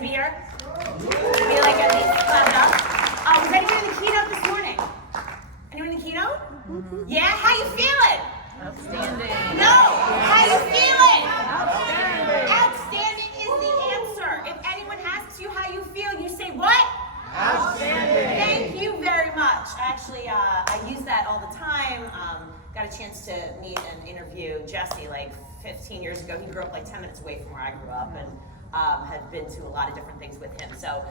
Be here? Be like at least clapped up. Was anyone in the keynote this morning? Anyone in the keynote? Yeah? How you feeling? Outstanding. No! How you feeling? Outstanding. Outstanding is the answer. If anyone asks you how you feel, you say what? Outstanding. Thank you very much. Actually, I use that all the time. Got a chance to meet and interview Jesse like 15 years ago. He grew up like 10 minutes away from where I grew up and had been to a lot of different things with him. So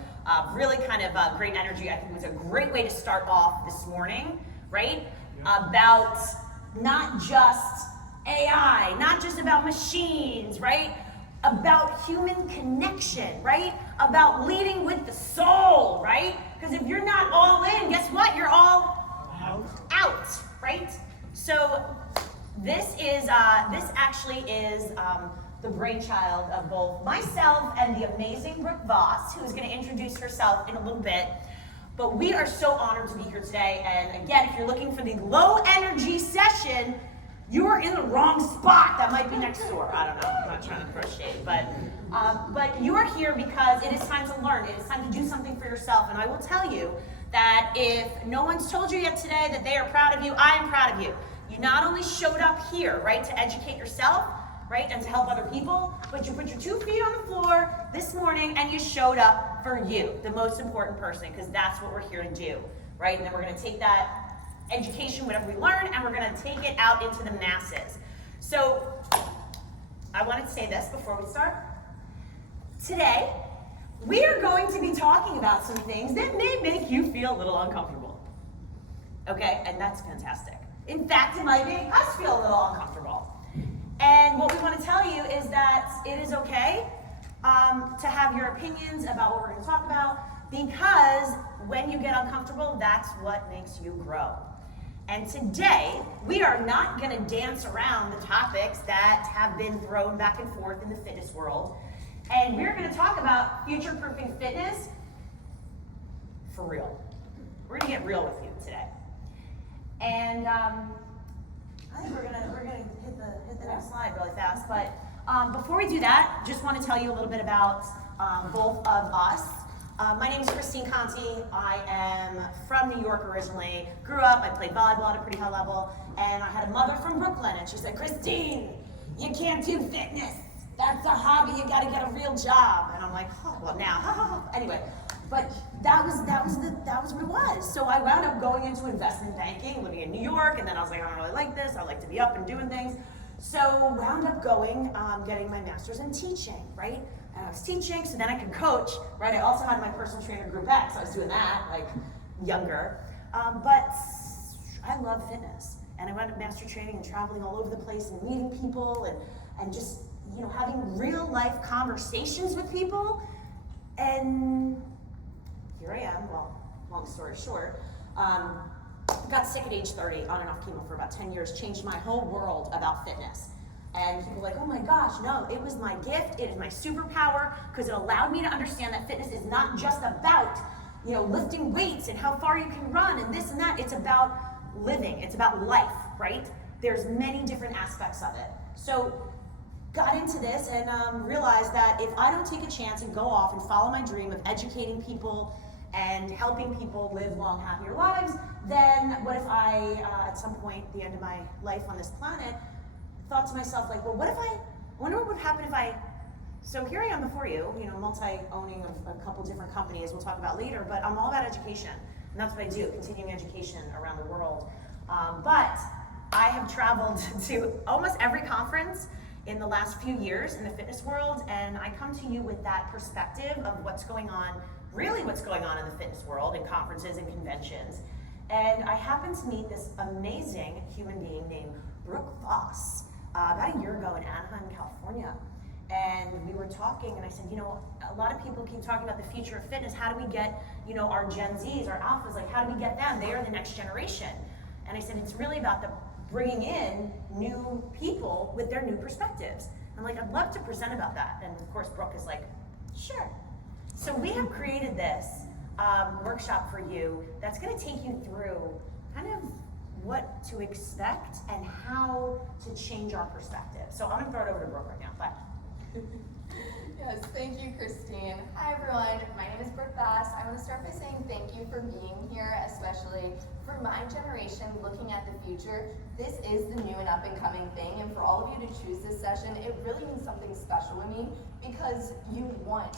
really kind of great energy. I think it was a great way to start off this morning, right? About not just AI, not just about machines, right? About human connection, right? About leading with the soul, right? Because if you're not all in, guess what? You're all out, right? So this actually is the brainchild of both myself and the amazing Brooke Voss, who is going to introduce herself in a little bit. But we are so honored to be here today. And again, if you're looking for the low energy session, you are in the wrong spot. That might be next door. I don't know. I'm not trying to throw shade, but you are here because it is time to learn. It is time to do something for yourself. And I will tell you that if no one's told you yet today that they are proud of you, I am proud of you. You not only showed up here, right, to educate yourself, right, and to help other people, but you put your 2 feet on the floor this morning and you showed up for you, the most important person, because that's what we're here to do, right? And then we're going to take that education, whatever we learn, and we're going to take it out into the masses. So I wanted to say this before we start. Today, we are going to be talking about some things that may make you feel a little uncomfortable. Okay, and that's fantastic. In fact, it might make us feel a little uncomfortable. And what we want to tell you is that it is okay to have your opinions about what we're going to talk about, because when you get uncomfortable, that's what makes you grow. And today, we are not going to dance around the topics that have been thrown back and forth in the fitness world. And we're going to talk about future-proofing fitness for real. We're going to get real with you today. And I think we're gonna hit the next slide really fast. But before we do that, just want to tell you a little bit about both of us. My name is Christine Conti. I am from New York originally. Grew up, I played volleyball at a pretty high level, and I had a mother from Brooklyn, and she said, "Christine, you can't do fitness. That's a hobby. You got to get a real job." And I'm like, "Oh, well now." Anyway, but that was what it was. So I wound up going into investment banking, living in New York, and then I was like, I don't really like this. I like to be up and doing things. So wound up going, getting my master's in teaching, right? And I was teaching, so then I could coach, right? I also had my personal trainer Group X, so I was doing that, like younger. But I love fitness, and I wound up master training and traveling all over the place and meeting people and just, you know, having real life conversations with people. And here I am, well, long story short, got sick at age 30, on and off chemo for about 10 years, changed my whole world about fitness. And people were like, "Oh my gosh, no, it was my gift, it is my superpower," because it allowed me to understand that fitness is not just about, you know, lifting weights and how far you can run and this and that. It's about living, it's about life, right? There's many different aspects of it. So got into this and realized that if I don't take a chance and go off and follow my dream of educating people and helping people live long, happier lives, then what if I, at some point, the end of my life on this planet, thought to myself, like, well, I wonder what would happen if so here I am before you, you know, multi-owning of a couple different companies we'll talk about later, but I'm all about education, and that's what I do, continuing education around the world. But I have traveled to almost every conference in the last few years in the fitness world, and I come to you with that perspective of what's going on, really what's going on in the fitness world, in conferences and conventions. And I happened to meet this amazing human being named Brooke Voss about a year ago in Anaheim, California. And we were talking, and I said, you know, a lot of people keep talking about the future of fitness. How do we get, you know, our Gen Zs, our alphas, like how do we get them? They are the next generation. And I said, it's really about bringing in new people with their new perspectives. I'm like, I'd love to present about that. And of course, Brooke is like, sure. So we have created this workshop for you that's going to take you through kind of what to expect and how to change our perspective. So I'm going to throw it over to Brooke right now. Bye. Yes, thank you, Christine. Hi, everyone. My name is Brooke Bass. I want to start by saying thank you for being here, especially for my generation looking at the future. This is the new and up and coming thing, and for all of you to choose this session, it really means something special to me because you want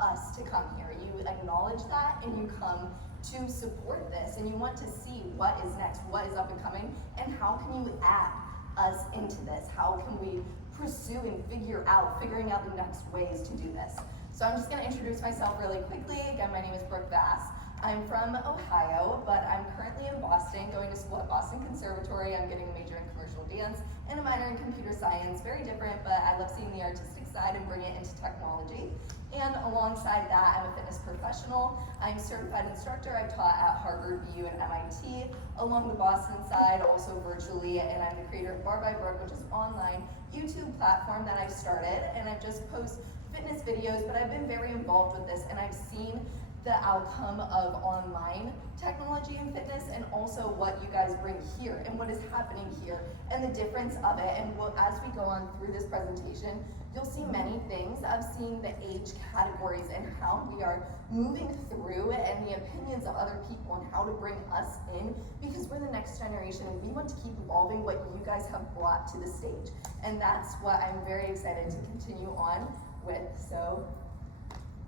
us to come here. You acknowledge that and you come to support this, and you want to see what is next, what is up and coming, and how can you add us into this? How can we pursue and figuring out the next ways to do this? So I'm just going to introduce myself really quickly. Again, my name is Brooke Bass. I'm from Ohio, but I'm currently in Boston, going to school at Boston Conservatory. I'm getting a major in commercial dance and a minor in computer science. Very different, but I love seeing the artistic side and bring it into technology. And alongside that, I'm a fitness professional. I'm a certified instructor. I've taught at Harvard, BU, and MIT. Along the Boston side, also virtually, and I'm the creator of Bar by Brooke, which is an online YouTube platform that I've started, and I just post fitness videos, but I've been very involved with this, and I've seen the outcome of online technology and fitness, and also what you guys bring here, and what is happening here, and the difference of it. And as we go on through this presentation, you'll see many things. I've seen the age categories and how we are moving through it, and the opinions of other people and how to bring us in, because we're the next generation and we want to keep evolving what you guys have brought to the stage. And that's what I'm very excited to continue on with. So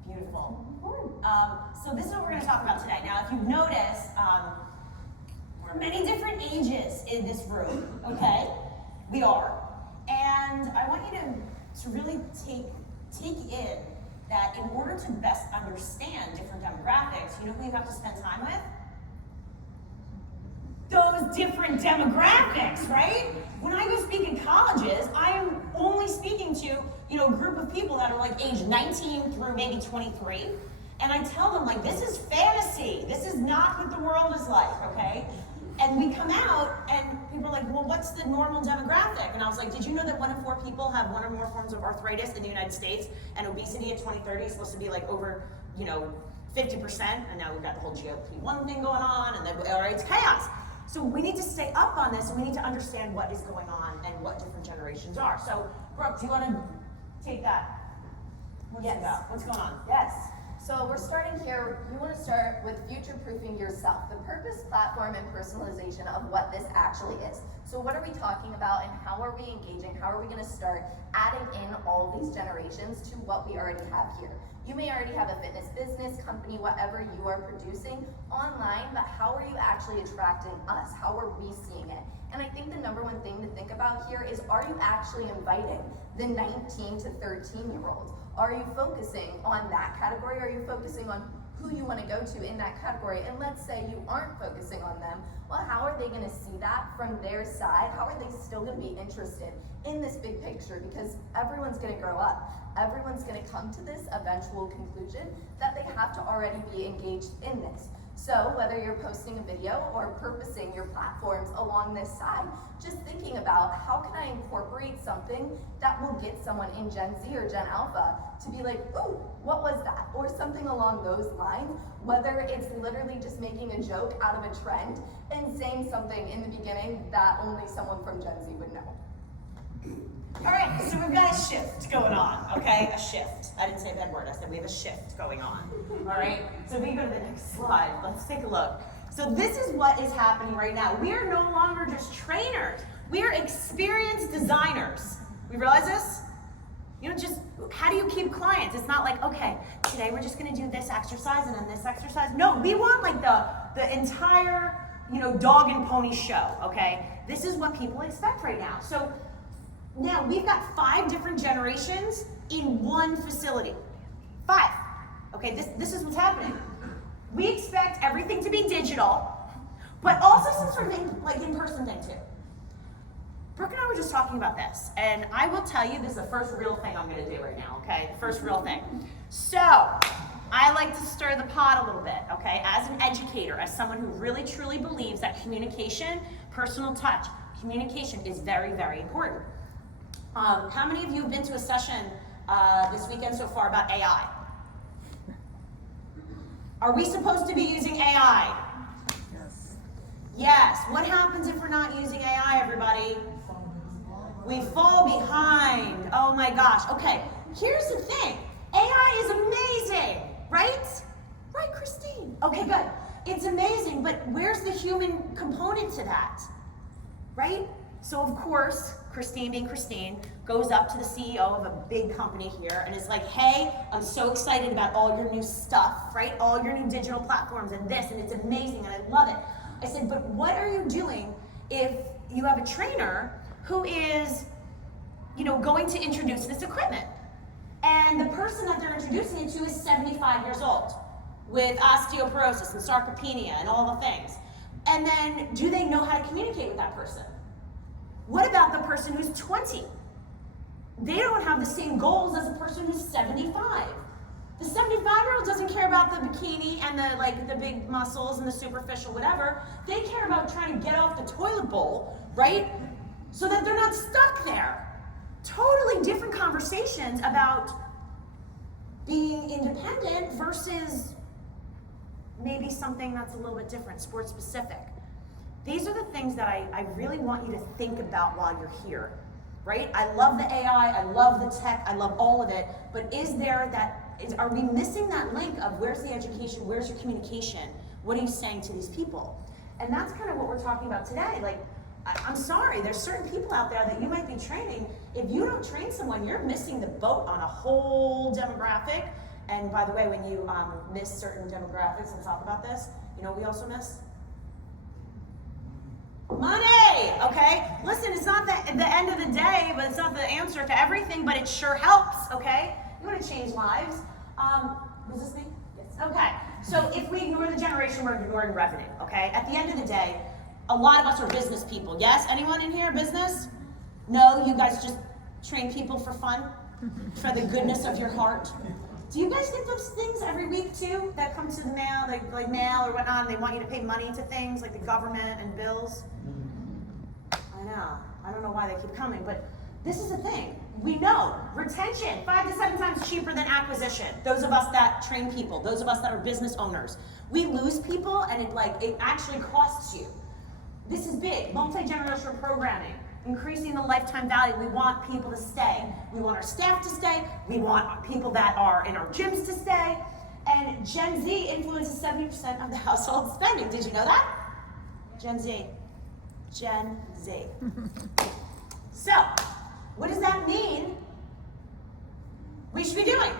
Beautiful. So this is what we're going to talk about today. Now, if you've noticed, we're many different ages in this room, okay? We are. And I want you to really take in that in order to best understand different demographics, you know who you have to spend time with? Those different demographics, right? When I go speak in colleges, I am only speaking to, a group of people that are like age 19 through maybe 23. And I tell them, like, this is fantasy. This is not what the world is like, okay? And we come out and people are like, well, what's the normal demographic? And I was like, did you know that 1 in 4 people have 1 or more forms of arthritis in the United States? And obesity in 2030 is supposed to be like over, 50%. And now we've got the whole GLP-1 thing going on, and then, it's chaos. So we need to stay up on this, and we need to understand what is going on and what different generations are. So, Brooke, do you want to take that? What's going on? Yes. So we're starting here. You want to start with future-proofing yourself, the purpose, platform, and personalization of what this actually is. So what are we talking about, and how are we engaging? How are we going to start adding in all these generations to what we already have here? You may already have a fitness business, company, whatever you are producing online, but how are you actually attracting us? How are we seeing it? And I think the number one thing to think about here is, are you actually inviting the 19 to 13-year-olds? Are you focusing on that category? Are you focusing on who you want to go to in that category? And let's say you aren't focusing on them. Well, how are they going to see that from their side? How are they still going to be interested in this big picture? Because everyone's going to grow up. Everyone's going to come to this eventual conclusion that they have to already be engaged in this. So whether you're posting a video or purposing your platforms along this side, just thinking about how can I incorporate something that will get someone in Gen Z or Gen Alpha to be like, oh, what was that? Or something along those lines, whether it's literally just making a joke out of a trend and saying something in the beginning that only someone from Gen Z would know. All right, so we've got a shift going on, okay? A shift. I didn't say a bad word. I said we have a shift going on, all right? So we go to the next slide. Let's take a look. So this is what is happening right now. We are no longer just trainers. We are experienced designers. We realize this? How do you keep clients? It's not like, okay, today we're just gonna do this exercise and then this exercise. No, we want like the entire, dog and pony show, okay? This is what people expect right now. So now we've got 5 different generations in one facility. 5. Okay, this is what's happening. We expect everything to be digital, but also some sort of in-person thing too. Brooke and I were just talking about this, and I will tell you this is the first real thing I'm gonna do right now, okay? First real thing. So, I like to stir the pot a little bit, okay? As an educator, as someone who really truly believes that communication, personal touch, communication is very, very important. How many of you have been to a session this weekend so far about AI? Are we supposed to be using AI? Yes. Yes. What happens if we're not using AI, everybody? We fall behind. Oh my gosh. Okay. here's the thing. AI is amazing, right? Right, Christine? Okay, good. It's amazing, but where's the human component to that? Right? So of course, Christine being Christine, goes up to the CEO of a big company here and is like, hey, I'm so excited about all your new stuff, right? All your new digital platforms and this, and it's amazing and I love it. I said, but what are you doing if you have a trainer who is, going to introduce this equipment? And the person that they're introducing it to is 75 years old with osteoporosis and sarcopenia and all the things. And then, do they know how to communicate with that person? What about the person who's 20? They don't have the same goals as a person who's 75. The 75-year-old doesn't care about the bikini and the big muscles and the superficial whatever. They care about trying to get off the toilet bowl, right? So that they're not stuck there. Totally different conversations about being independent versus maybe something that's a little bit different, sports specific. These are the things that I really want you to think about while you're here, right? I love the AI, I love the tech, I love all of it, but are we missing that link of where's the education, where's your communication, what are you saying to these people? And that's kind of what we're talking about today. Like, I'm sorry, there's certain people out there that you might be training. If you don't train someone, you're missing the boat on a whole demographic. And by the way, when you miss certain demographics, let's talk about this. You know what we also miss? Money, okay? Listen, it's not the end of the day, but it's not the answer to everything, but it sure helps, okay? You want to change lives. Was this me? Yes. Okay, so if we ignore the generation, we're ignoring revenue, okay? At the end of the day, a lot of us are business people. Yes? Anyone in here business? No? You guys just train people for fun? For the goodness of your heart? Do you guys get those things every week too that come to the mail, like mail or whatnot, and they want you to pay money to things like the government and bills? I know. I don't know why they keep coming, but this is the thing. We know retention, 5 to 7 times cheaper than acquisition. Those of us that train people, those of us that are business owners, we lose people, and it actually costs you. This is big. Multi-generational programming. Increasing the lifetime value. We want people to stay. We want our staff to stay. We want people that are in our gyms to stay. And Gen Z influences 70% of the household spending. Did you know that? Gen Z. Gen Z. So, what does that mean we should be doing?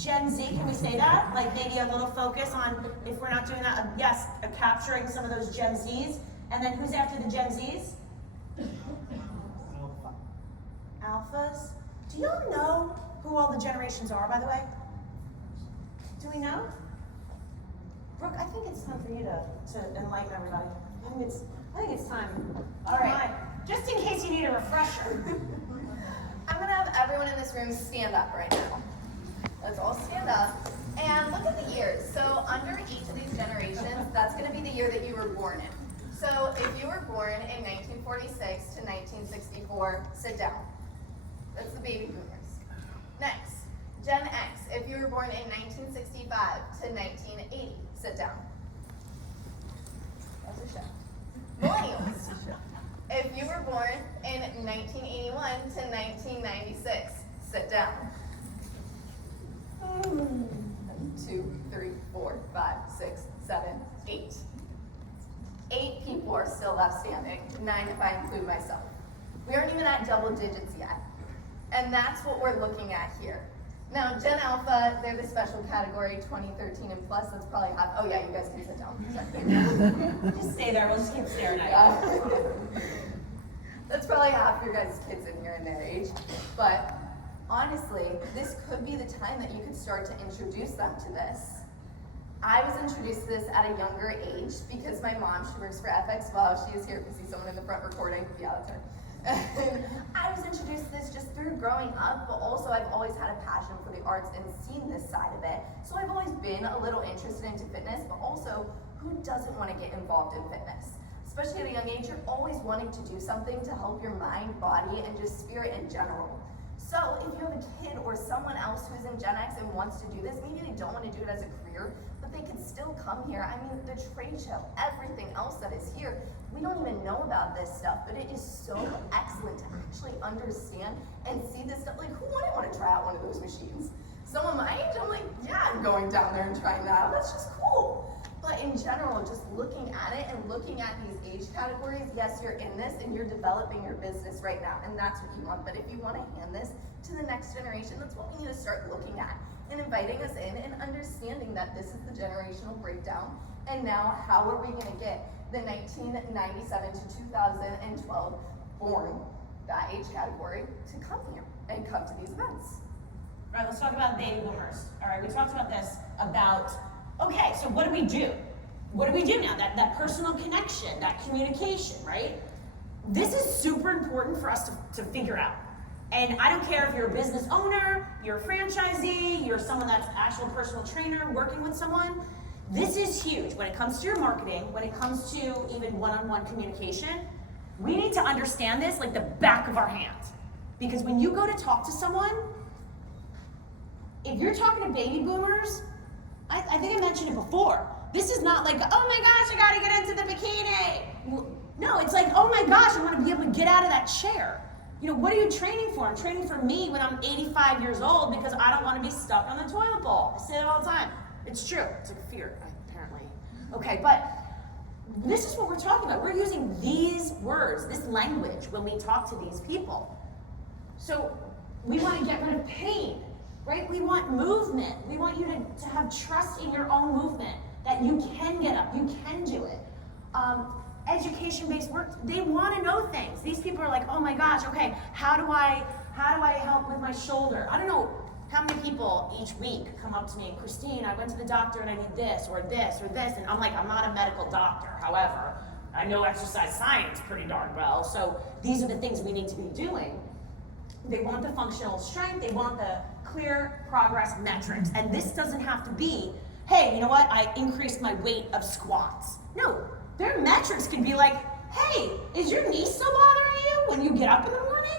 Gen Z, can we say that? Like maybe a little focus on, if we're not doing that, yes, capturing some of those Gen Zs. And then who's after the Gen Zs? Alphas. Do you all know who all the generations are, by the way? Do we know? Brooke, I think it's time for you to enlighten everybody. I think it's time. All right. Just in case you need a refresher. I'm gonna have everyone in this room stand up right now. Let's all stand up and look at the years. So under each of these generations, that's gonna be the year that you were born in. So if you were born in 1946 to 1964, sit down. That's the baby boomers. Next, Gen X. If you were born in 1965 to 1980, sit down. That's a show. Millennials. If you were born in 1981 to 1996, sit down. 2, 3, 4, 5, 6, 7, 8. 8 people are still left standing, 9 if I include myself. We aren't even at double digits yet. And that's what we're looking at here. Now, Gen Alpha, they're the special category, 2013 and plus. That's probably half. Oh yeah, you guys can sit down. Sorry. Just stay there. We'll just keep staring at you. That's probably half your guys' kids in here in their age. But honestly, this could be the time that you could start to introduce them to this. I was introduced to this at a younger age because my mom, she works for FX Wow. She is here. If you see someone in the front recording, yeah, that's her. I was introduced to this just through growing up, but also I've always had a passion for the arts and seen this side of it. So I've always been a little interested into fitness, but also who doesn't want to get involved in fitness? Especially at a young age, you're always wanting to do something to help your mind, body, and just spirit in general. So if you have a kid or someone else who's in Gen X and wants to do this, maybe they don't want to do it as a career, but but they could still come here. I mean, the trade show, everything else that is here, we don't even know about this stuff, but it is so excellent to actually understand and see this stuff. Like, who wouldn't want to try out one of those machines? Someone my age, I'm like, yeah, I'm going down there and trying that out. That's just cool. But in general, just looking at it and looking at these age categories, yes, you're in this and you're developing your business right now, and that's what you want. But if you want to hand this to the next generation, that's what we need to start looking at and inviting us in and understanding that this is the generational breakdown. And now, how are we going to get the 1997 to 2012 born, that age category, to come here and come to these events? All right, let's talk about baby boomers. All right, we talked about this, about, okay, so what do we do? What do we do now? That personal connection, that communication, right? This is super important for us to figure out. And I don't care if you're a business owner, you're a franchisee, you're someone that's an actual personal trainer working with someone. This is huge when it comes to your marketing, when it comes to even one-on-one communication. We need to understand this like the back of our hands. Because when you go to talk to someone, if you're talking to baby boomers, I think I mentioned it before. This is not like, oh my gosh, I gotta get into the bikini. No, it's like, oh my gosh, I wanna be able to get out of that chair. You know, what are you training for? I'm training for me when I'm 85 years old because I don't wanna be stuck on the toilet bowl. I say that all the time. It's true, it's like a fear, apparently. Okay, but this is what we're talking about. We're using these words, this language when we talk to these people. So we wanna get rid of pain. Right? We want movement. We want you to have trust in your own movement, that you can get up, you can do it. Education-based work, they want to know things. These people are like, oh my gosh, okay, how do I help with my shoulder? I don't know how many people each week come up to me, Christine, I went to the doctor and I need this, or this, or this, and I'm like, I'm not a medical doctor. However, I know exercise science pretty darn well, so these are the things we need to be doing. They want the functional strength, they want the clear progress metrics. And this doesn't have to be, hey, you know what, I increased my weight of squats. No, their metrics could be like, hey, is your knee still bothering you when you get up in the morning?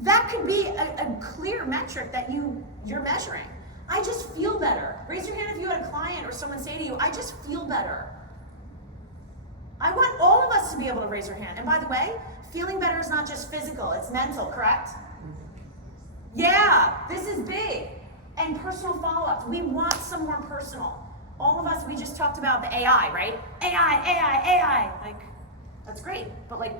That could be a clear metric that you're measuring. I just feel better. Raise your hand if you had a client or someone say to you, I just feel better. I want all of us to be able to raise our hand. And by the way, feeling better is not just physical, it's mental, correct? Yeah, this is big. And personal follow-ups. We want some more personal. All of us, we just talked about the AI, right? AI. Like, that's great. But like,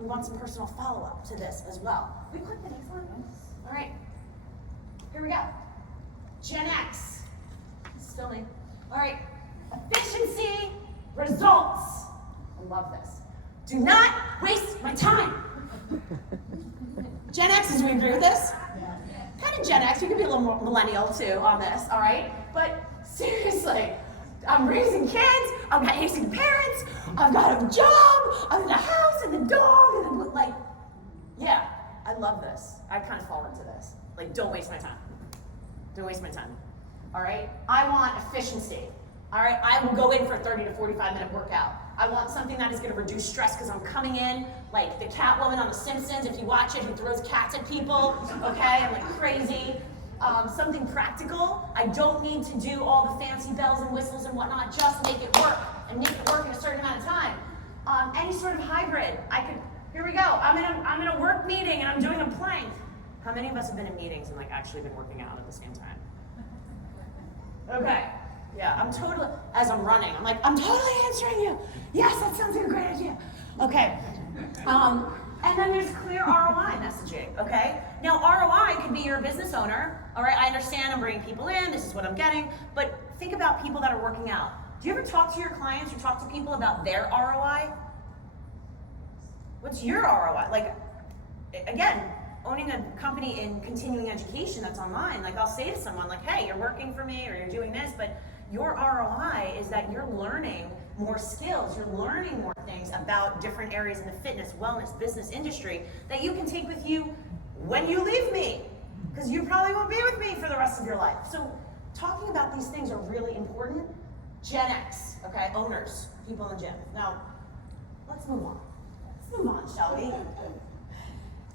we want some personal follow-up to this as well. We click the next one. All right. Here we go. Gen X. Still me. All right. Efficiency, results. I love this. Do not waste my time. Gen X, do we agree with this? Kind of Gen X, you could be a little more millennial too on this, all right? But seriously, I'm raising kids, I've got aging parents, I've got a job, I'm in the house and the dog, and like, yeah, I love this. I kind of fall into this. Like, don't waste my time. Don't waste my time, all right? I want efficiency, all right? I will go in for a 30 to 45-minute workout. I want something that is going to reduce stress because I'm coming in like the Catwoman on The Simpsons. If you watch it, he throws cats at people, okay? I'm like crazy. Something practical. I don't need to do all the fancy bells and whistles and whatnot. Just make it work and make it work in a certain amount of time. Any sort of hybrid. Here we go. I'm in a work meeting and I'm doing a plank. How many of us have been in meetings and like actually been working out at the same time? Okay. Yeah, I'm totally, as I'm running, I'm like, I'm totally answering you. Yes, that sounds like a great idea. Okay. And then there's clear ROI messaging, okay? Now, ROI could be you're a business owner, all right? I understand I'm bringing people in, this is what I'm getting, but think about people that are working out. Do you ever talk to your clients or talk to people about their ROI? What's your ROI? Like, again, owning a company in continuing education that's online, like I'll say to someone like, hey, you're working for me or you're doing this, but your ROI is that you're learning more skills, you're learning more things about different areas in the fitness, wellness, business industry that you can take with you when you leave me, because you probably won't be with me for the rest of your life. So talking about these things are really important. Gen X, okay, owners, people in the gym. Now, let's move on. Let's move on, shall we?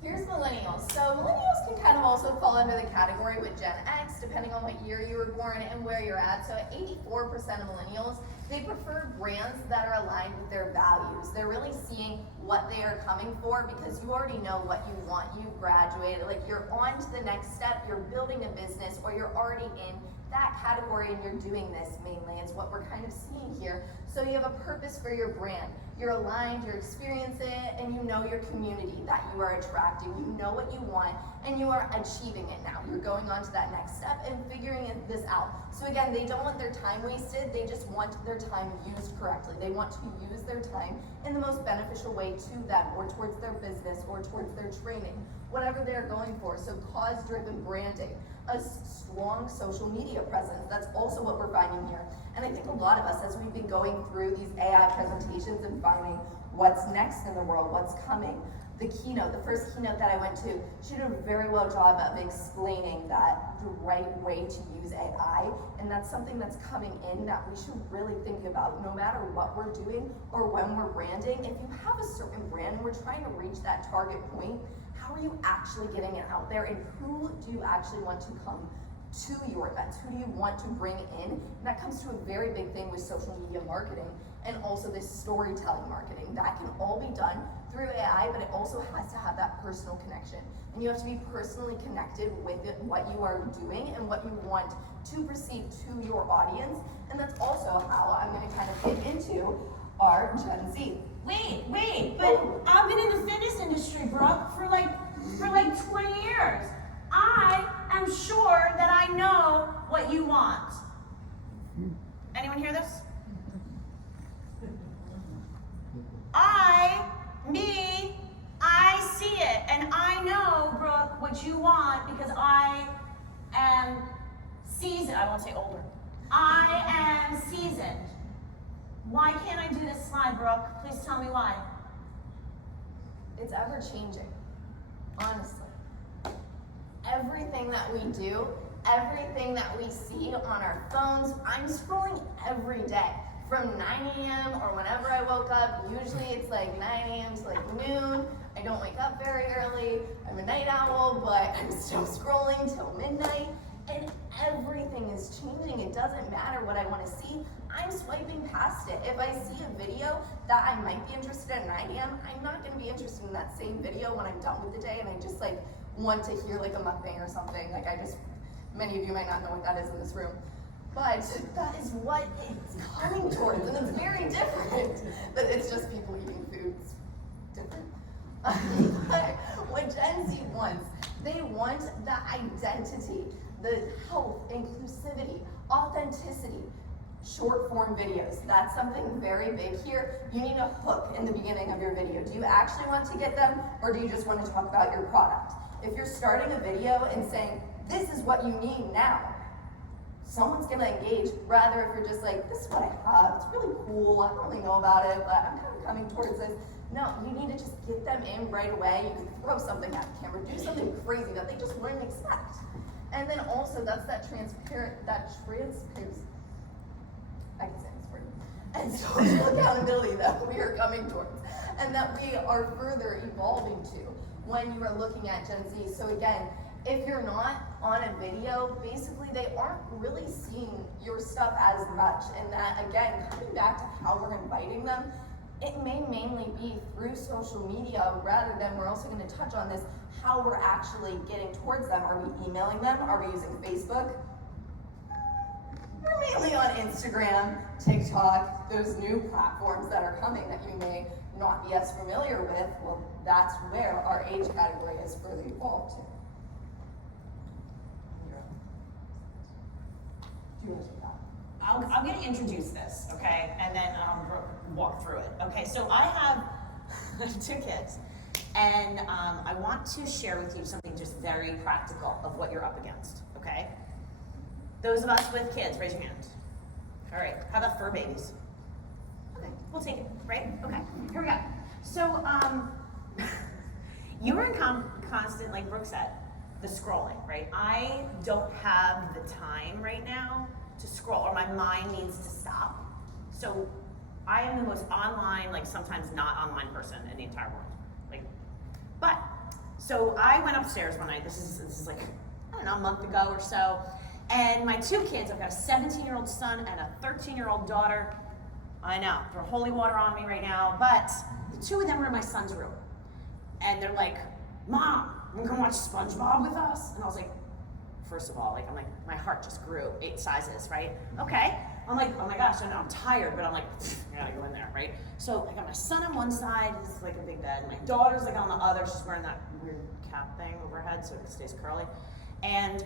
Here's millennials. So millennials can kind of also fall under the category with Gen X, depending on what year you were born and where you're at. So 84% of millennials, they prefer brands that are aligned with their values. They're really seeing what they are coming for because you already know what you want. You've graduated, like you're on to the next step, you're building a business, or you're already in that category and you're doing this mainly. It's what we're kind of seeing here. So you have a purpose for your brand. You're aligned, you're experiencing it, and you know your community that you are attracting. You know what you want, and you are achieving it now. You're going on to that next step and figuring this out. So again, they don't want their time wasted. They just want their time used correctly. They want to use their time in the most beneficial way to them, or towards their business, or towards their training, whatever they're going for. So cause-driven branding, a strong social media presence. That's also what we're finding here. And I think a lot of us, as we've been going through these AI presentations and finding what's next in the world, what's coming, the keynote, the first keynote that I went to, she did a very well job of explaining that the right way to use AI, and that's something that's coming in that we should really think about no matter what we're doing or when we're branding. If you have a certain brand and we're trying to reach that target point, how are you actually getting it out there, and who do you actually want to come to your events? Who do you want to bring in? And that comes to a very big thing with social media marketing and also this storytelling marketing. That can all be done through AI, but it also has to have that personal connection. And you have to be personally connected with it, what you are doing and what you want to perceive to your audience. And that's also how I'm gonna kind of get into our Gen Z. Wait, but I've been in the fitness industry, Brooke, for like 20 years. I am sure that I know what you want. Anyone hear this? I see it, and I know, Brooke, what you want because I am seasoned. I won't say older. I am seasoned. Why can't I do this slide, Brooke? Please tell me why. It's ever changing, honestly. Everything that we do, everything that we see on our phones, I'm scrolling every day from 9 a.m. or whenever I woke up. Usually it's like 9 a.m. to like noon. I don't wake up very early. I'm a night owl, but I'm still scrolling till midnight. And everything is changing. It doesn't matter what I want to see. I'm swiping past it. If I see a video that I might be interested in at 9 a.m., I'm not going to be interested in that same video when I'm done with the day and I just like want to hear like a mukbang or something. Like many of you might not know what that is in this room. But that is what it's coming towards, and it's very different. But it's just people eating food. It's different. But what Gen Z wants, they want the identity, the health, inclusivity, authenticity, short form videos. That's something very big here. You need a hook in the beginning of your video. Do you actually want to get them, or do you just want to talk about your product? If you're starting a video and saying, this is what you need now, someone's gonna engage, rather if you're just like, this is what I have, it's really cool, I don't really know about it, but I'm kind of coming towards this. No, you need to just get them in right away. You can throw something at the camera, do something crazy that they just wouldn't expect. And then also, that's that transparent, I can say this word, and social accountability that we are coming towards, and that we are further evolving to when you are looking at Gen Z. So again, if you're not on a video, basically they aren't really seeing your stuff as much. And that, again, coming back to how we're inviting them, it may mainly be through social media rather than, we're also going to touch on this, how we're actually getting towards them. Are we emailing them? Are we using Facebook? We're mainly on Instagram, TikTok, those new platforms that are coming that you may not be as familiar with. Well, that's where our age category is further evolved to. I'm going to introduce this, okay, and then walk through it. Okay, so I have 2 kids, and I want to share with you something just very practical of what you're up against, okay? Those of us with kids, raise your hand. All right, how about fur babies? Okay, we'll take it, right? Okay, here we go. So, you were in constant, like Brooke said, the scrolling, right? I don't have the time right now to scroll, or my mind needs to stop. So I am the most online, like sometimes not online person in the entire world. Like, but So I went upstairs one night, this is like, I don't know, a month ago or so, and my two kids, I've got a 17-year-old son and a 13-year-old daughter. I know, they're holy water on me right now, but the two of them were in my son's room. And they're like, Mom, you wanna come watch SpongeBob with us? And I was like, first of all, like, I'm like, my heart just grew 8 sizes, right? Okay. I'm like, oh my gosh, and I'm tired, but I'm like, I gotta go in there, right? So I got my son on one side, this is like a big bed, and my daughter's like on the other, she's wearing that weird cap thing over her head so it stays curly. And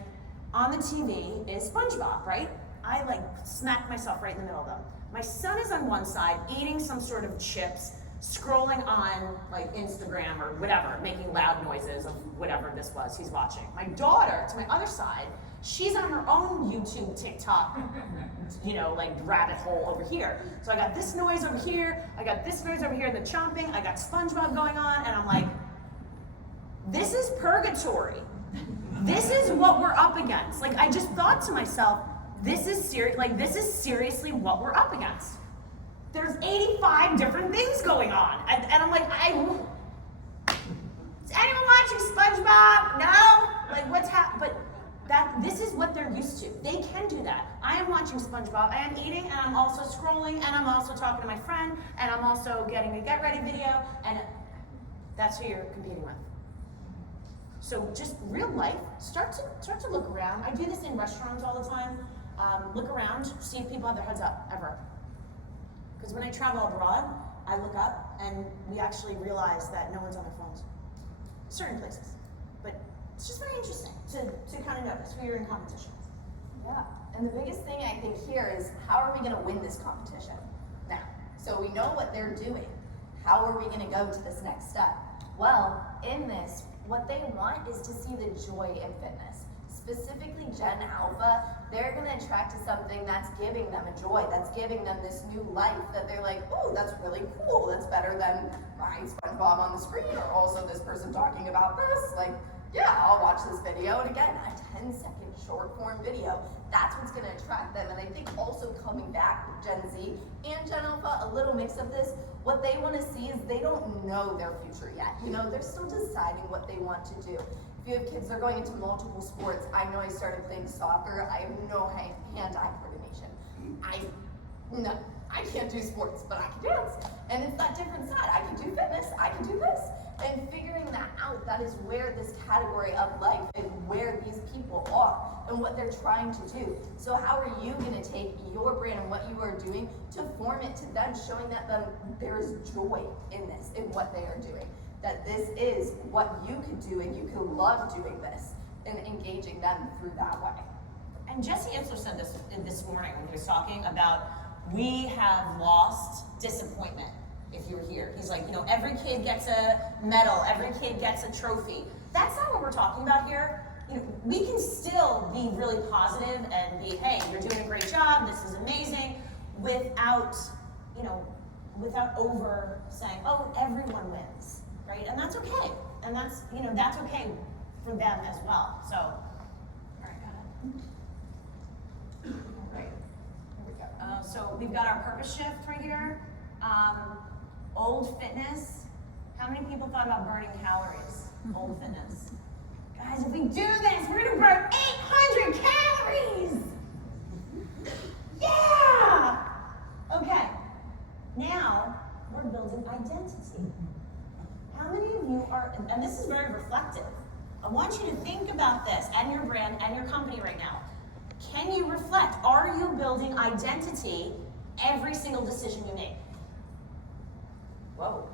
on the TV is SpongeBob, right? I like smacked myself right in the middle of them. My son is on one side, eating some sort of chips, scrolling on like Instagram or whatever, making loud noises of whatever this was he's watching. My daughter, to my other side, she's on her own YouTube, TikTok, you know, like rabbit hole over here. So I got this noise over here, I got this noise over here, the chomping, I got SpongeBob going on, and I'm like, this is purgatory. This is what we're up against. Like, I just thought to myself, this is seriously what we're up against. There's 85 different things going on. And I'm like, is anyone watching SpongeBob? No? Like, what's happening? But this is what they're used to. They can do that. I am watching SpongeBob, I am eating, and I'm also scrolling, and I'm also talking to my friend, and I'm also getting a get ready video, and that's who you're competing with. So just real life, start to look around. I do this in restaurants all the time. Look around, see if people have their heads up, ever. Because when I travel abroad, I look up and we actually realize that no one's on their phones. Certain places. But it's just very interesting to kind of notice who you're in competition with. Yeah, and the biggest thing I think here is, how are we going to win this competition? Now, so we know what they're doing. How are we going to go to this next step? Well, in this, what they want is to see the joy in fitness. Specifically Gen Alpha, they're going to attract to something that's giving them a joy, that's giving them this new life that they're like, oh, that's really cool. That's better than my SpongeBob on the screen, or also this person talking about this. Like, yeah, I'll watch this video. And again, a 10-second short form video. That's what's going to attract them. And I think also coming back with Gen Z and Gen Alpha, a little mix of this, what they want to see is they don't know their future yet. You know, they're still deciding what they want to do. If you have kids that are going into multiple sports, I know I started playing soccer, I have no hand-eye coordination. I can't do sports, but I can dance. And it's that different side. I can do fitness, I can do this. And figuring that out, that is where this category of life and where these people are and what they're trying to do. So how are you gonna take your brand and what you are doing to form it to them, showing that there is joy in this, in what they are doing? That this is what you could do and you could love doing this and engaging them through that way. And Jesse Itzler said this morning when he was talking about, we have lost disappointment if you were here. He's like, you know, every kid gets a medal, every kid gets a trophy. That's not what we're talking about here. You know, we can still be really positive and be, hey, you're doing a great job, this is amazing, without, you know, without over saying, oh, everyone wins. Right? And that's okay. And that's, you know, that's okay for them as well. So, all right, got it. Right. Here we go. So we've got our purpose shift right here. Old fitness. How many people thought about burning calories? Old fitness. Guys, if we do this, we're gonna burn 800 calories! Yeah! Okay. Now, we're building identity. How many of you are, and this is very reflective, I want you to think about this and your brand and your company right now. Can you reflect? Are you building identity every single decision you make? Whoa.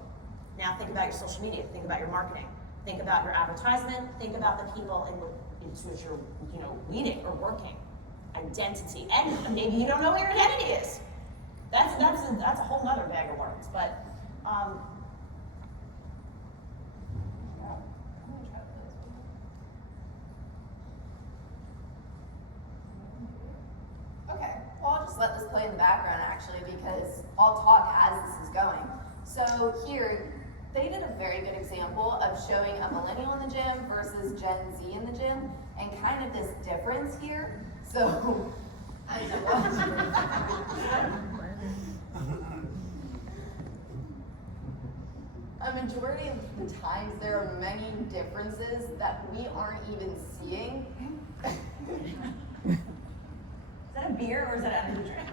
Now think about your social media, think about your marketing, think about your advertisement, think about the people in which you're, you know, leading or working. Identity. And maybe you don't know what your identity is. That's a whole nother bag of words, but okay, well, I'll just let this play in the background actually, because I'll talk as this is going. So here, they did a very good example of showing a millennial in the gym versus Gen Z in the gym, and kind of this difference here. So, as you watch, a majority of the times there are many differences that we aren't even seeing. Is that a beer or is that an energy drink?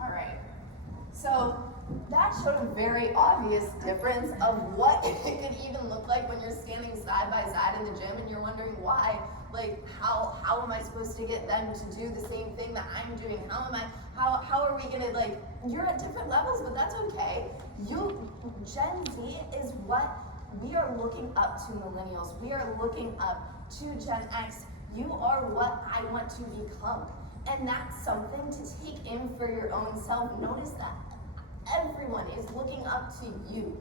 All right. So that showed a very obvious difference of what it could even look like when you're standing side by side in the gym and you're wondering why, like how am I supposed to get them to do the same thing that I'm doing? How are we gonna, like, you're at different levels, but that's okay. Gen Z is what we are looking up to millennials. We are looking up to Gen X. You are what I want to become. And that's something to take in for your own self. Notice that everyone is looking up to you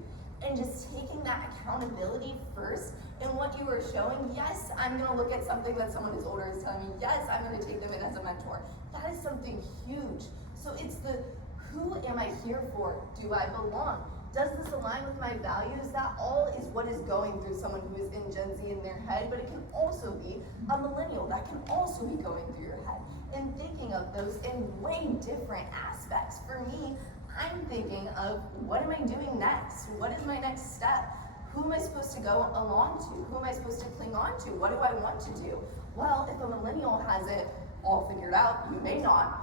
and just taking that accountability first in what you are showing. Yes, I'm gonna look at something that someone who's older is telling me. Yes, I'm gonna take them in as a mentor. That is something huge. So it's the, who am I here for? Do I belong? Does this align with my values? That all is what is going through someone who is in Gen Z in their head, but it can also be a millennial. That can also be going through your head. And thinking of those in way different aspects. For me, I'm thinking of, what am I doing next? What is my next step? Who am I supposed to go along to? Who am I supposed to cling on to? What do I want to do? Well, if a millennial has it all figured out, you may not.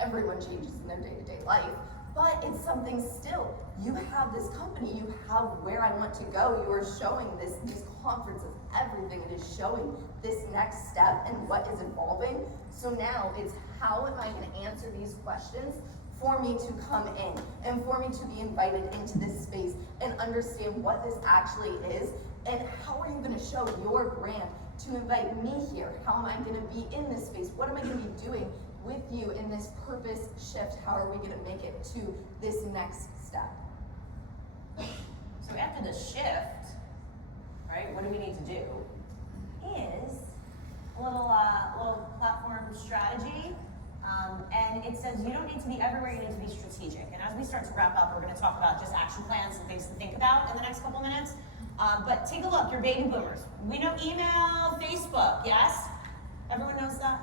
Everyone changes in their day-to-day life. But it's something still. You have this company, you have where I want to go. You are showing this conference of everything. It is showing this next step and what is evolving. So now it's, how am I going to answer these questions for me to come in and for me to be invited into this space and understand what this actually is, and how are you going to show your brand to invite me here? How am I going to be in this space? What am I going to be doing with you in this purpose shift? How are we going to make it to this next step? So after the shift, right, what do we need to do is a little platform strategy. And it says you don't need to be everywhere, you need to be strategic. And as we start to wrap up, we're going to talk about just action plans and things to think about in the next couple minutes. But take a look, you're baby boomers. We know email, Facebook, yes? Everyone knows that?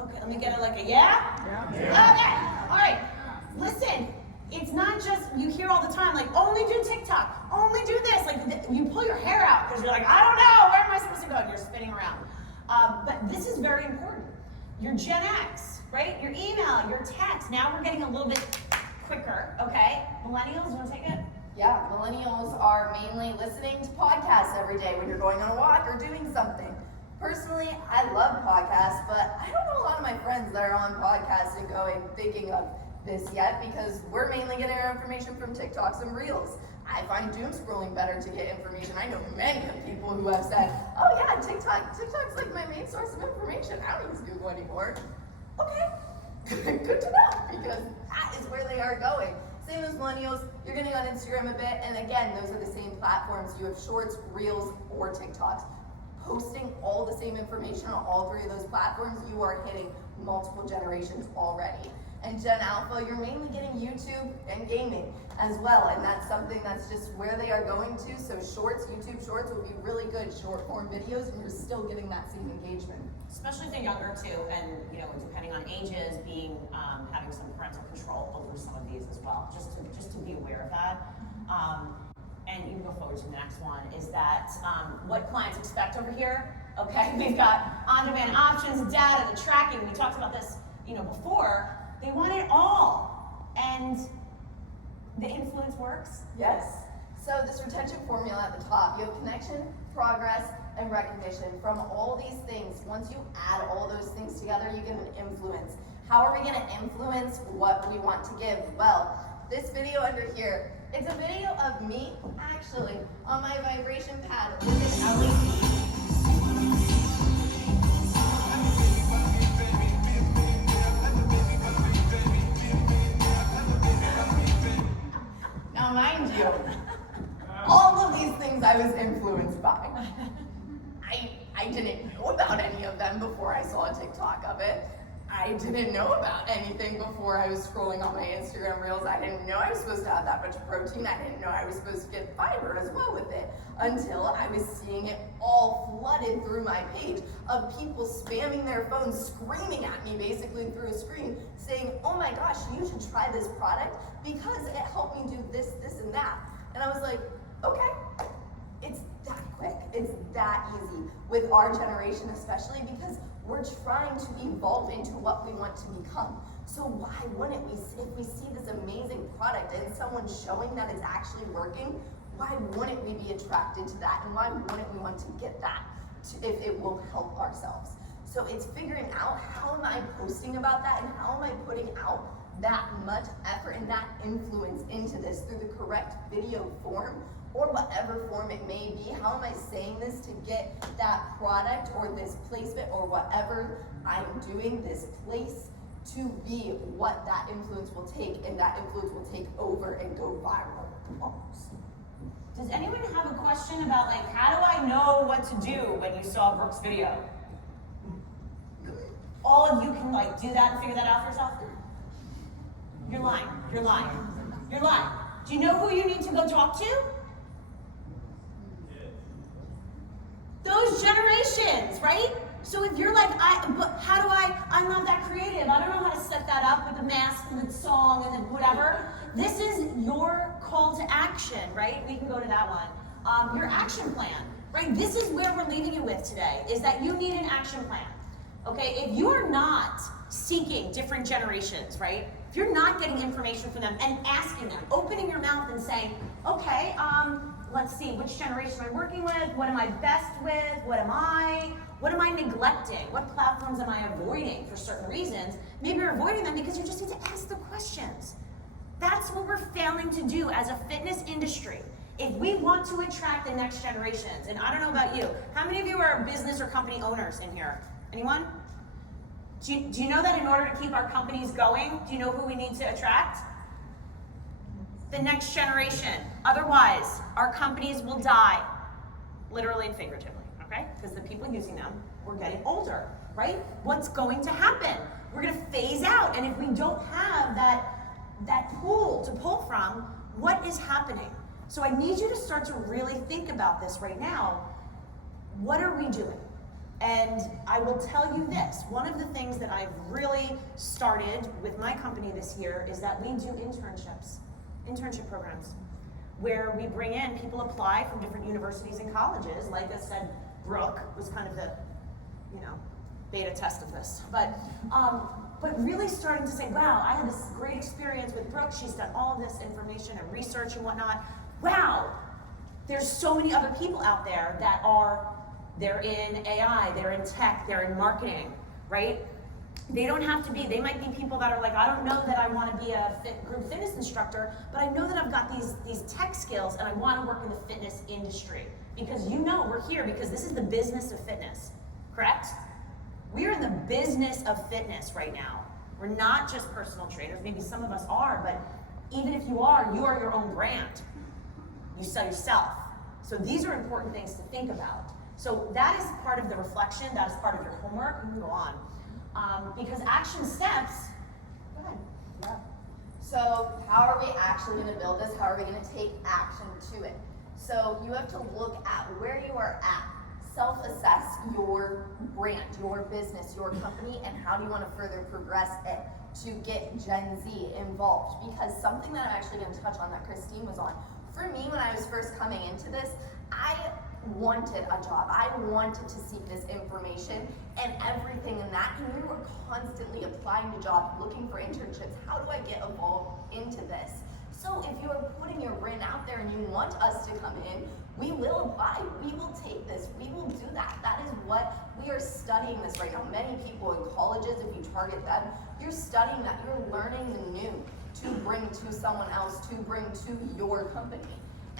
Okay, let me get it like a yeah? Yeah. Okay, all right. Listen, it's not just, you hear all the time, like, only do TikTok, only do this. Like, you pull your hair out because you're like, I don't know, where am I supposed to go? And you're spinning around. But this is very important. Your Gen X, right? Your email, your text. Now we're getting a little bit quicker, okay? Millennials, you want to take it? Yeah, millennials are mainly listening to podcasts every day when you're going on a walk or doing something. Personally, I love podcasts, but I don't know a lot of my friends that are on podcasts and thinking of this yet, because we're mainly getting our information from TikToks and Reels. I find doom scrolling better to get information. I know many people who have said, oh yeah, TikTok's like my main source of information. I don't use Google anymore. Okay, good to know, because that is where they are going. Same as millennials, you're getting on Instagram a bit, and again, those are the same platforms. You have Shorts, Reels, or TikToks. Posting all the same information on all three of those platforms, you are hitting multiple generations already. And Gen Alpha, you're mainly getting YouTube and gaming as well, and that's something that's just where they are going to. So Shorts, YouTube Shorts will be really good short form videos, and you're still getting that same engagement. Especially if they're younger too, and depending on ages, having some parental control over some of these as well, just to be aware of that. And you can go forward to the next one, is that what clients expect over here. Okay, we've got on-demand options, data, the tracking. We talked about this, before. They want it all, and the influence works. Yes. So this retention formula at the top, you have connection, progress, and recognition. From all these things, once you add all those things together, you get an influence. How are we going to influence what we want to give? Well, this video under here, it's a video of me, actually, on my vibration pad with an LED. Now, mind you, all of these things I was influenced by. I didn't know about any of them before I saw a TikTok of it. I didn't know about anything before I was scrolling on my Instagram Reels. I didn't know I was supposed to have that much protein. I didn't know I was supposed to get fiber as well with it until I was seeing it all flooded through my page of people spamming their phones, screaming at me basically through a screen, saying, oh my gosh, you should try this product because it helped me do this, this, and that. And I was like, okay. It's that quick, it's that easy with our generation especially because we're trying to evolve into what we want to become. So why wouldn't we, if we see this amazing product and someone showing that it's actually working, why wouldn't we be attracted to that? And why wouldn't we want to get that if it will help ourselves? So it's figuring out how am I posting about that and how am I putting out that much effort and that influence into this through the correct video form or whatever form it may be. How am I saying this to get that product or this placement or whatever I'm doing, this place, to be what that influence will take, and that influence will take over and go viral almost. Does anyone have a question about like, how do I know what to do when you saw Brooke's video? All of you can like do that and figure that out for yourself? You're lying, you're lying, you're lying. Do you know who you need to go talk to? Those generations, right? So if you're like, but how do I'm not that creative. I don't know how to set that up with the mask and the song and the whatever. This is your call to action, right? We can go to that one. Your action plan, right? This is where we're leaving you with today, is that you need an action plan. Okay, if you are not seeking different generations, right? If you're not getting information from them and asking them, opening your mouth and saying, okay, let's see, which generation am I working with? What am I best with? What am I neglecting? What platforms am I avoiding for certain reasons? Maybe you're avoiding them because you just need to ask the questions. That's what we're failing to do as a fitness industry. If we want to attract the next generations, and I don't know about you, how many of you are business or company owners in here? Anyone? Do you know that in order to keep our companies going, do you know who we need to attract? The next generation. Otherwise, our companies will die, literally and figuratively, okay? Because the people using them, we're getting older, right? What's going to happen? We're gonna phase out, and if we don't have that pool to pull from, what is happening? So I need you to start to really think about this right now. What are we doing? And I will tell you this, one of the things that I've really started with my company this year is that we do internship programs, where we bring in, people apply from different universities and colleges. Like I said, Brooke was kind of the, beta test of this. But really starting to say, wow, I had this great experience with Brooke. She's done all this information and research and whatnot. Wow, there's so many other people out there that they're in AI, they're in tech, they're in marketing, right? They don't have to be, they might be people that are like, I don't know that I want to be a group fitness instructor, but I know that I've got these tech skills and I want to work in the fitness industry. Because we're here because this is the business of fitness, correct? We are in the business of fitness right now. We're not just personal trainers, maybe some of us are, but even if you are your own brand. You sell yourself. So these are important things to think about. So that is part of the reflection, that is part of your homework. You can go on. Because action steps, go ahead. Yeah. So how are we actually going to build this? How are we going to take action to it? So you have to look at where you are at. Self-assess your brand, your business, your company, and how do you want to further progress it to get Gen Z involved. Because something that I'm actually going to touch on that Christine was on, for me when I was first coming into this, I wanted a job. I wanted to seek this information and everything in that, and we were constantly applying to jobs, looking for internships. How do I get involved into this? So if you are putting your brand out there and you want us to come in, we will apply, we will take this, we will do that. That is what we are studying this right now. Many people in colleges, if you target them, you're studying that, you're learning the new to bring to someone else, to bring to your company.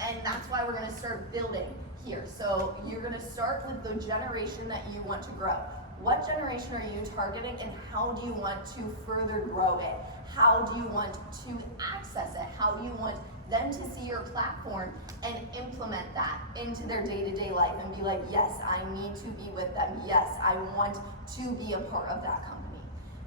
And that's why we're gonna start building here. So you're gonna start with the generation that you want to grow. What generation are you targeting and how do you want to further grow it? How do you want to access it? How do you want them to see your platform and implement that into their day-to-day life and be like, yes, I need to be with them. Yes, I want to be a part of that company.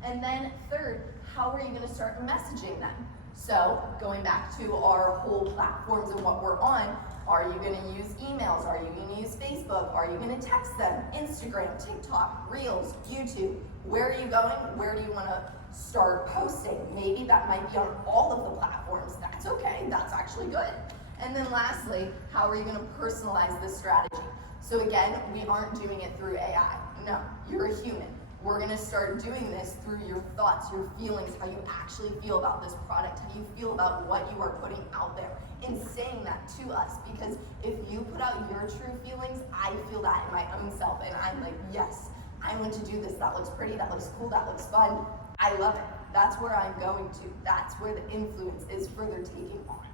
And then third, how are you gonna start messaging them? So going back to our whole platforms and what we're on, are you gonna use emails? Are you gonna use Facebook? Are you gonna text them? Instagram, TikTok, Reels, YouTube. Where are you going? Where do you wanna start posting? Maybe that might be on all of the platforms. That's okay, that's actually good. And then lastly, how are you gonna personalize this strategy? So again, we aren't doing it through AI. No, you're a human. We're gonna start doing this through your thoughts, your feelings, how you actually feel about this product, how you feel about what you are putting out there, and saying that to us. Because if you put out your true feelings, I feel that in my own self, and I'm like, yes, I want to do this. That looks pretty, that looks cool, that looks fun. I love it. That's where I'm going to. That's where the influence is further taking on.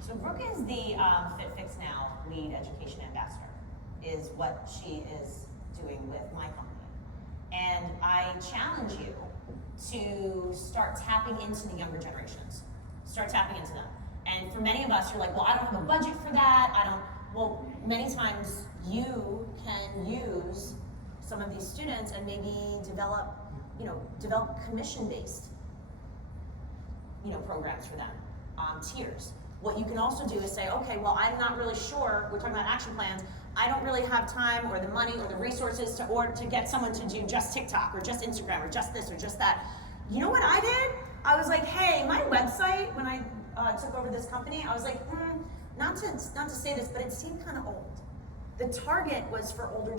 So Brooke is the FitFix Now lead education ambassador, is what she is doing with my company. And I challenge you to start tapping into the younger generations. Start tapping into them. And for many of us, you're like, well, I don't have a budget for that. Well, many times you can use some of these students and maybe develop commission-based, programs for them, tiers. What you can also do is say, okay, well, I'm not really sure, we're talking about action plans, I don't really have time or the money or the resources to get someone to do just TikTok or just Instagram or just this or just that. You know what I did? I was like, hey, my website, when I took over this company, I was like, not to say this, but it seemed kind of old. The target was for older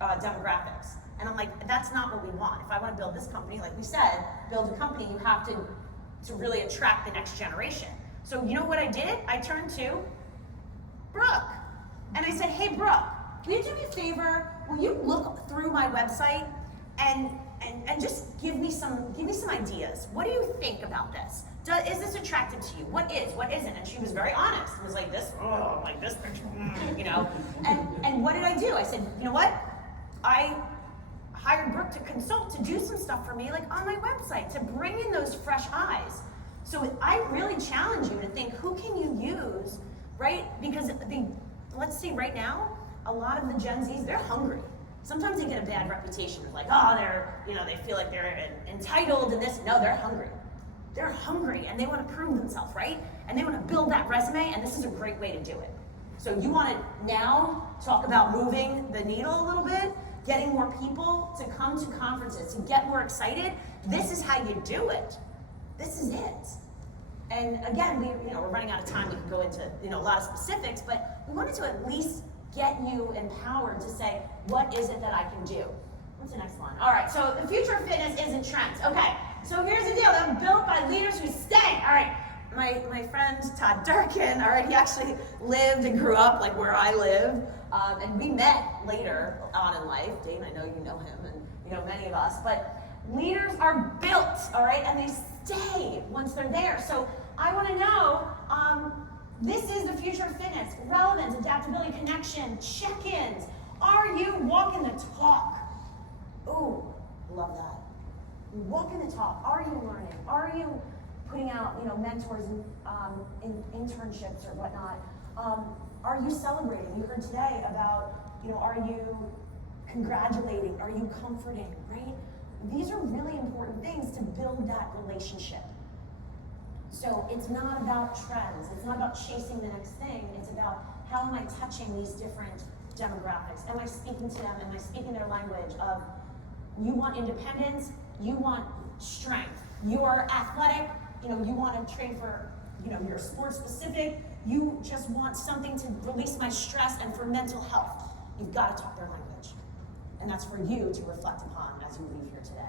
demographics. And I'm like, that's not what we want. If I want to build this company, like we said, build a company, you have to really attract the next generation. So you know what I did? I turned to Brooke. And I said, hey Brooke, will you do me a favor? Will you look through my website and just give me some ideas? What do you think about this? Is this attractive to you? What is? What isn't? And she was very honest. It was like this, like this picture, And what did I do? I said, you know what? I hired Brooke to consult, to do some stuff for me, like on my website, to bring in those fresh eyes. So I really challenge you to think, who can you use, right? Because let's see, right now, a lot of the Gen Zs, they're hungry. Sometimes they get a bad reputation of like, oh, they feel like they're entitled and this. No, they're hungry. They're hungry and they want to prove themselves, right? And they want to build that resume, and this is a great way to do it. So you want to now talk about moving the needle a little bit, getting more people to come to conferences, to get more excited. This is how you do it. This is it. And again, we're running out of time. We can go into a lot of specifics, but we wanted to at least get you empowered to say, what is it that I can do? What's the next one? All right, so the future of fitness isn't trends. Okay, so here's the deal. They're built by leaders who stay. All right, my friend Todd Durkin, all right, he actually lived and grew up like where I live, and we met later on in life. Dane, I know you know him, and many of us, but leaders are built, all right, and they stay once they're there. So I want to know, this is the future of fitness: relevance, adaptability, connection, check-ins. Are you walking the talk? Ooh, love that. Walking the talk. Are you learning? Are you putting out, mentors in internships or whatnot? Are you celebrating? You heard today about, are you congratulating? Are you comforting? Right? These are really important things to build that relationship. So it's not about trends. It's not about chasing the next thing. It's about, how am I touching these different demographics? Am I speaking to them? Am I speaking their language of, you want independence, you want strength, you're athletic, you want to train for, you're sport specific, you just want something to release my stress and for mental health. You've got to talk their language. And that's for you to reflect upon as you leave here today.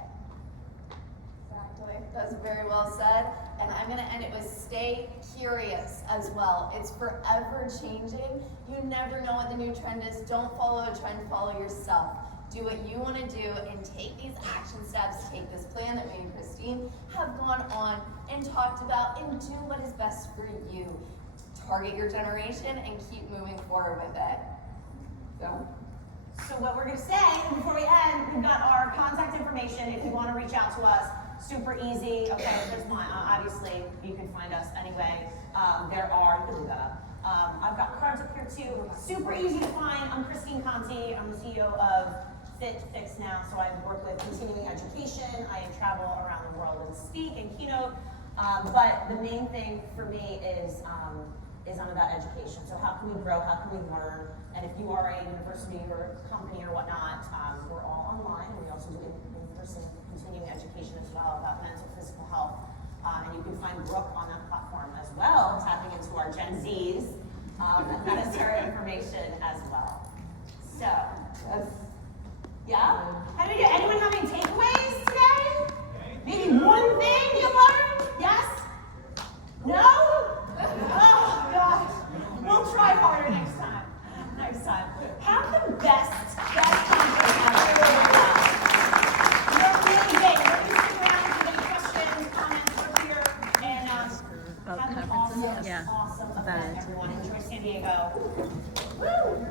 Exactly. That's very well said. And I'm going to end it with stay curious as well. It's forever changing. You never know what the new trend is. Don't follow a trend, follow yourself. Do what you want to do and take these action steps, take this plan that me and Christine have gone on and talked about, and do what is best for you. Target your generation and keep moving forward with it. So what we're going to say before we end, we've got our contact information if you want to reach out to us. Super easy. Okay, there's mine. Obviously, you can find us anyway. You can do that. I've got cards up here too. Super easy to find. I'm Christine Conti. I'm the CEO of fit fix now, so I work with continuing education. I travel around the world and speak and keynote. But the main thing for me is I'm about education. So how can we grow? How can we learn? And if you are a university or company or whatnot, we're all online, and we also do in-person continuing education as well about mental, physical health. And you can find Brooke on that platform as well, tapping into our Gen Z's necessary information as well. So, yeah? How do we do? Anyone have any takeaways today? Maybe one thing you learned? Yes? No? Oh, gosh. We'll try harder next time. Next time. Have the best conference ever. You're really great. We're going to stick around if you have any questions, comments, we're here. And have an awesome, Yeah. awesome About event, it. everyone. Enjoy San Diego. Woo!